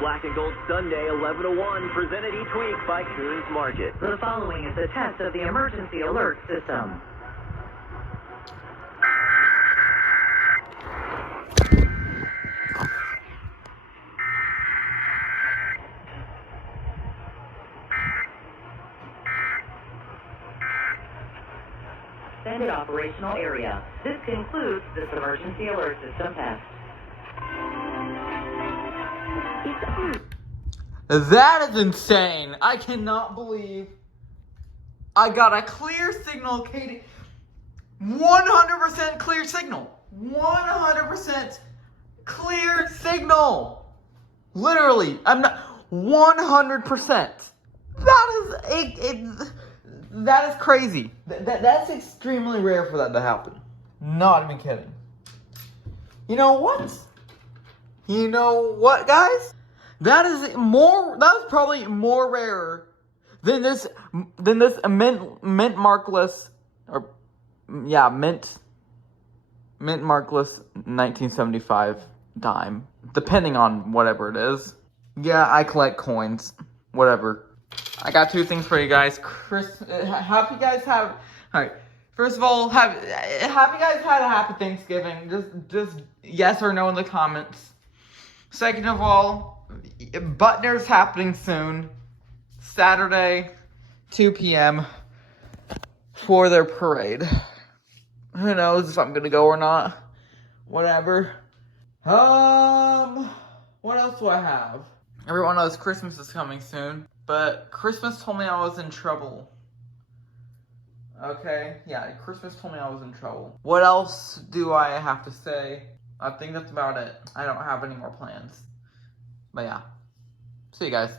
Black and Gold Sunday, 11 to 1, presented each week by Coons Market. The following is a test of the emergency alert system. Extended operational area. This concludes this emergency alert system test. It's on. That is insane. I cannot believe I got a clear signal, Katie. 100% clear signal. 100% clear signal. Literally, I'm not 100%. That is crazy. That's extremely rare for that to happen. Not even kidding. You know what? You know what, guys? That's probably more rare than this mint markless mint markless 1975 dime, depending on whatever it is. Yeah, I collect coins. Whatever. I got two things for you guys. Happy guys have. All right. First of all, have you guys had a happy Thanksgiving? Just yes or no in the comments. Second of all, Butner's happening soon. Saturday, 2 p.m. for their parade. Who knows if I'm gonna go or not. Whatever. What else do I have? Everyone knows Christmas is coming soon, but Christmas told me I was in trouble. Okay, yeah, Christmas told me I was in trouble. What else do I have to say? I think that's about it. I don't have any more plans. But yeah, see you guys.